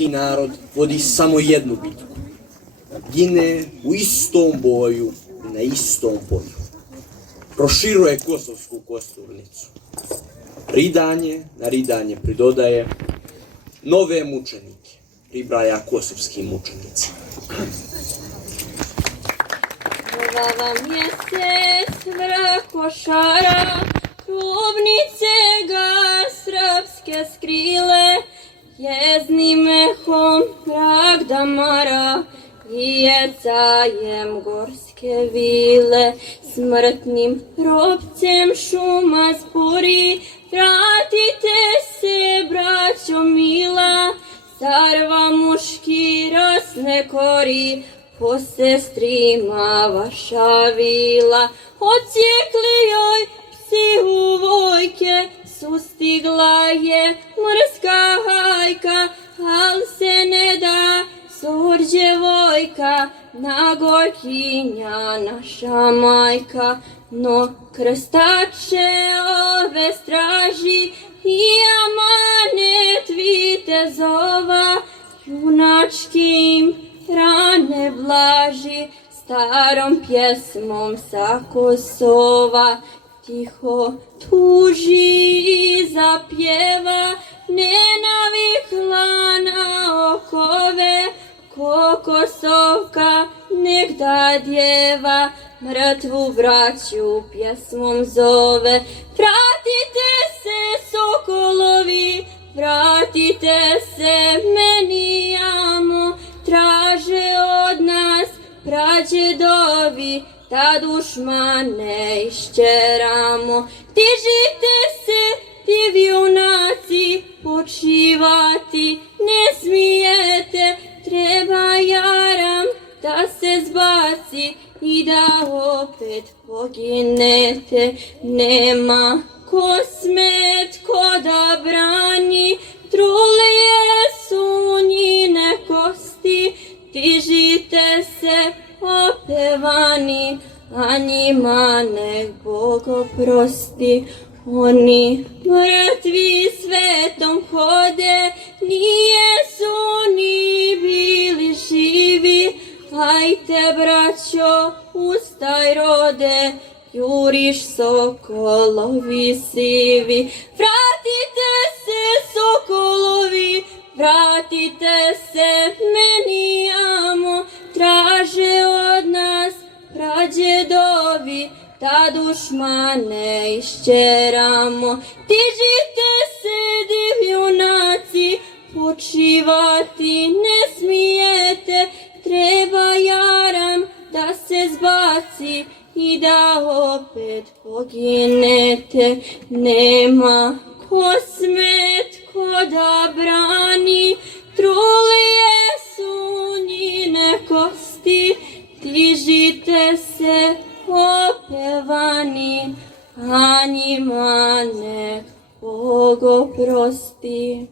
narod vodi samo jednu bitku. Gine u istom boju i na istom polju. Proširuje Kosovsku Kosturnicu. Ridanje na ridanje pridodaje nove mučenike. Pribraja kosovskim mučenicima. Glava mjesec vrh košara, krupnice ga srpske skrile, jeznim mehom mrak damara i jecajem gorske vile. Smrtnim ropcem šuma zbori, vratite se, braćo mila, carva muški ras ne kori, po sestrima vaša vila. Odsjekli joj psi u vojke, sustigla je mrska hajka, al se ne da zor djevojka, nagorkinja naša majka. No krstače ove straži i amanet vitezova, junačkim rane blaži, starom pjesmom sa Kosova. Tiho tuži i zapjeva, ne navikla na okove, ko Kosovka negda djeva, mrtvu braću pjesmom zove. Vratite se, sokolovi, vratite se, meni amo, traže od nas prađedovi, da dušmane iščeramo. Dižite se, ti junaci, počivati ne smijete, treba jaram da se zbaci i da opet poginete. Nema ko smet, ko da brani, trulije su njine kosti. Dižite se, opevani, a njima nek Bog oprosti. Oni mrtvi svetom hode, nijesu ni bili živi. Hajte, braćo, ustaj rode, juriš sokolovi sivi. Vratite se, sokolovi, vratite se, meni amo, traže od nas prađedovi, da dušmane iščeramo. Dižite se, divjunaci, počivati ne smijete, treba jaram da se zbaci i da opet poginete. Nema ko smet, ko da brani, trulije su njine kosti. Dižite se, opevani, a njima nek Bog oprosti.